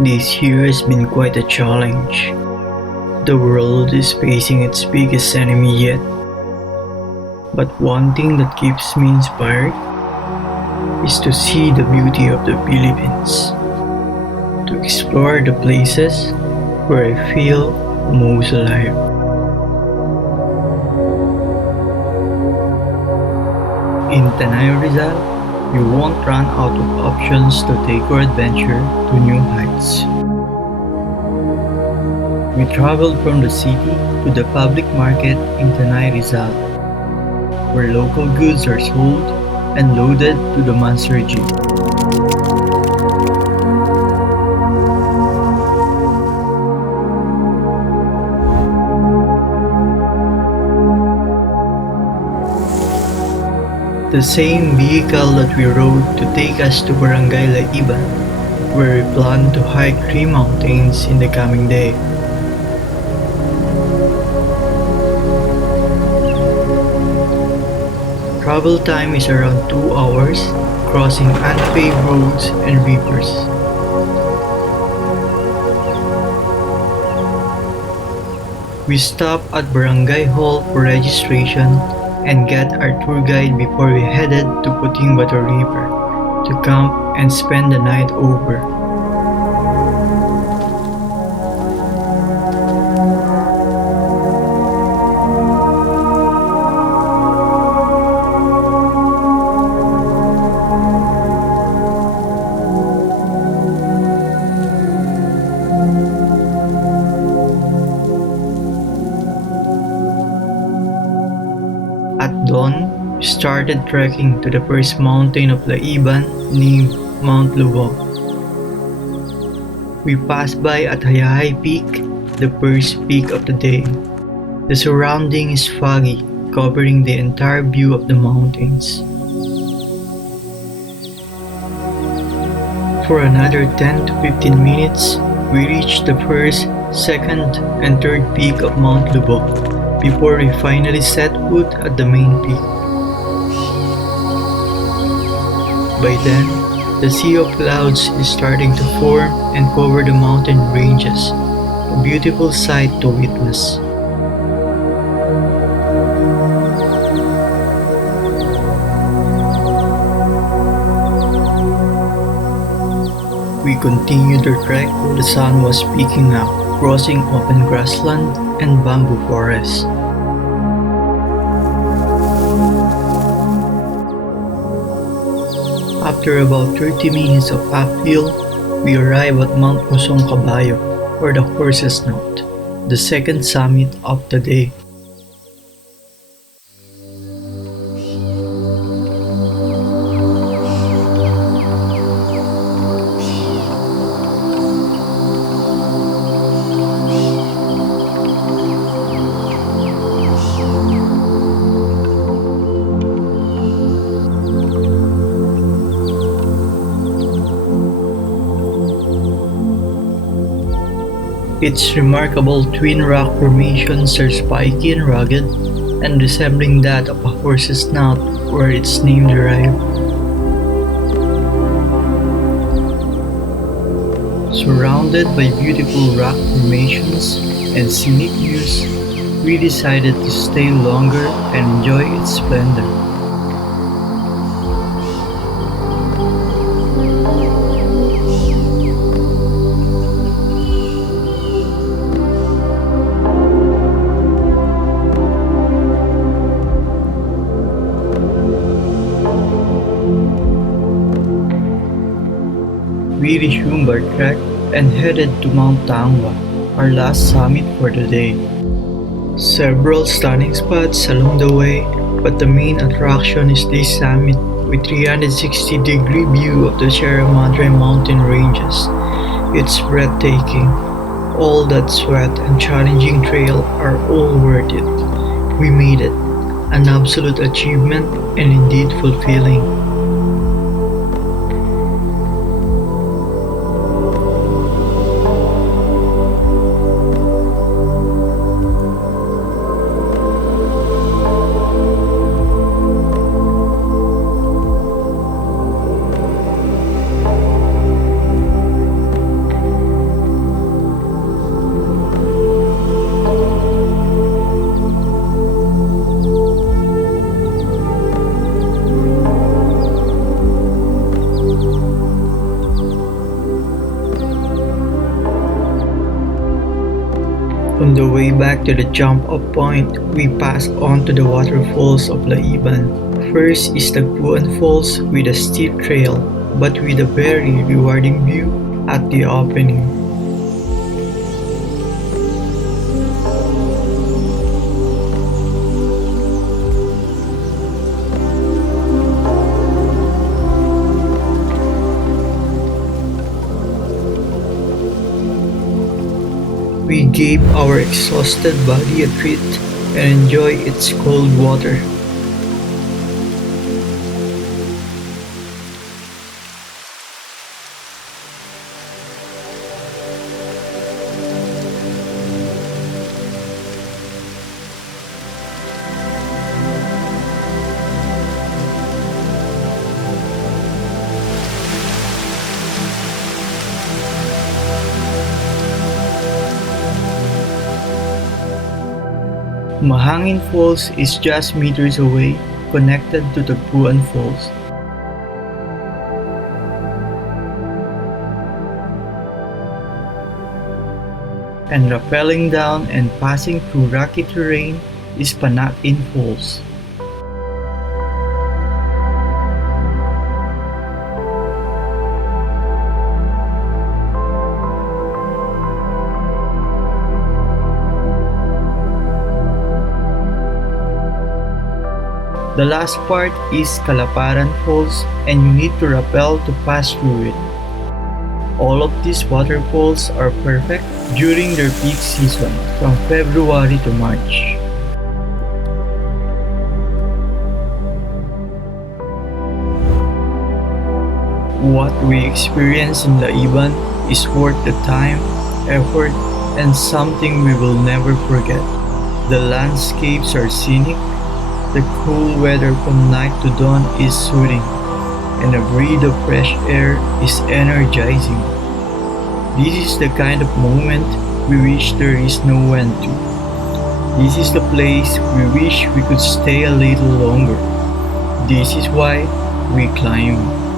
This year has been quite a challenge. The world is facing its biggest enemy yet. But one thing that keeps me inspired is to see the beauty of the Philippines, to explore the places where I feel most alive. In Tanay, Rizal, you won't run out of options to take your adventure to new heights. We traveled from the city to the public market in Tanay, Rizal, where local goods are sold and loaded to the monster jeep. The same vehicle that we rode to take us to Barangay Laiban, where we plan to hike 3 mountains in the coming day. Travel time is around 2 hours, crossing unpaved roads and rivers. We stop at Barangay Hall for registration and get our tour guide before we headed to Puting Bato River to camp and spend the night over. At dawn, we started trekking to the first mountain of Laiban named Mount Lubo. We passed by at Hayay Peak, the first peak of the day. The surrounding is foggy, covering the entire view of the mountains. For another 10 to 15 minutes, we reached the first, second, and third peak of Mount Lubo before we finally set foot at the main peak. By then, the sea of clouds is starting to form and cover the mountain ranges, a beautiful sight to witness. We continued our trek where the sun was peeking up, crossing open grassland and bamboo forest. After about 30 minutes of uphill, we arrive at Mount Nguson Kabayo, or the horse's note, the second summit of the day. Its remarkable twin rock formations are spiky and rugged, and resembling that of a horse's snout where its name derived. Surrounded by beautiful rock formations and scenic views, we decided to stay longer and enjoy its splendor. We resumed our trek and headed to Mount Tangwa, our last summit for the day. Several stunning spots along the way, but the main attraction is this summit with 360-degree view of the Sierra Madre mountain ranges. It's breathtaking. All that sweat and challenging trail are all worth it. We made it, an absolute achievement and indeed fulfilling. On the way back to the jump-off point, we pass on to the waterfalls of Laiban. First is Tagpuan Falls with a steep trail, but with a very rewarding view at the opening. We gave our exhausted body a treat and enjoy its cold water. Mahangin Falls is just meters away, connected to Tagpuan Falls. And rappelling down and passing through rocky terrain is Panat-in Falls. The last part is Kalaparan Falls and you need to rappel to pass through it. All of these waterfalls are perfect during their peak season from February to March. What we experience in Laiban is worth the time, effort, and something we will never forget. The landscapes are scenic, the cool weather from night to dawn is soothing, and a breath of fresh air is energizing. This is the kind of moment we wish there is no end to. This is the place we wish we could stay a little longer. This is why we climb.